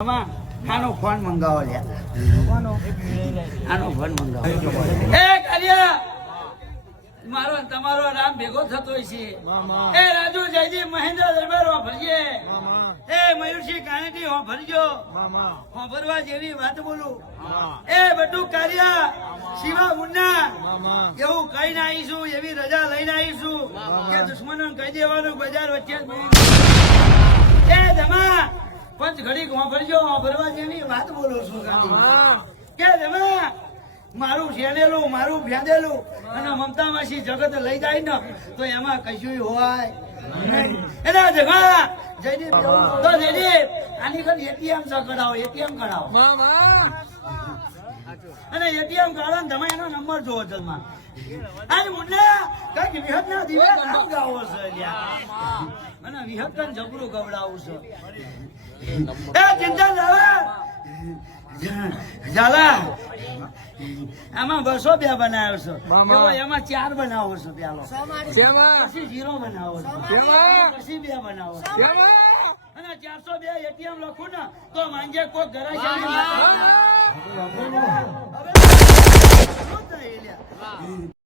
આનો ફોન મંગાવો લે આનો ફોન મંગાવો એ કાલિયા મારો તમારો રામ ભેગો થતો છે એ રાજુ જયજી મહેન્દ્ર દરબાર ભરજે એ મયુરસિંહ કાનેટી હો ભરજો હો ભરવા જેવી વાત બોલું એ બટુ કાલિયા શિવા મુન્ના એવું કઈ ના આવીશું એવી રજા લઈને આવીશું કે દુશ્મનો કહી દેવાનું બજાર વચ્ચે એ જમા પંચ ઘડી ભરજો ભરવા જેની વાત બોલો છું કે તમે મારું શેડેલું મારું ભેદેલું અને મમતા માસી જગત લઈ જાય ને તો એમાં કશું હોય એના જગા જયદીપ તો જયદીપ આની ઘર એટીએમ કઢાવો એટીએમ કઢાવો અને એટીએમ કાઢો ને તમે એનો નંબર જોવો જલમાં આજ મુન્ના કઈક વિહત ના દીવે ગાવો છે અને વિહત કન જબરું ગવડાવું છે એ ચિંતા ઝાલા આમાં 200 બે બનાવ્યો છે એમાં 4 બનાવો છો પેલો પછી 0 બનાવો પછી 2 બનાવો અને 402 એટીએમ લખું ને તો માંગે કોઈ ઘરે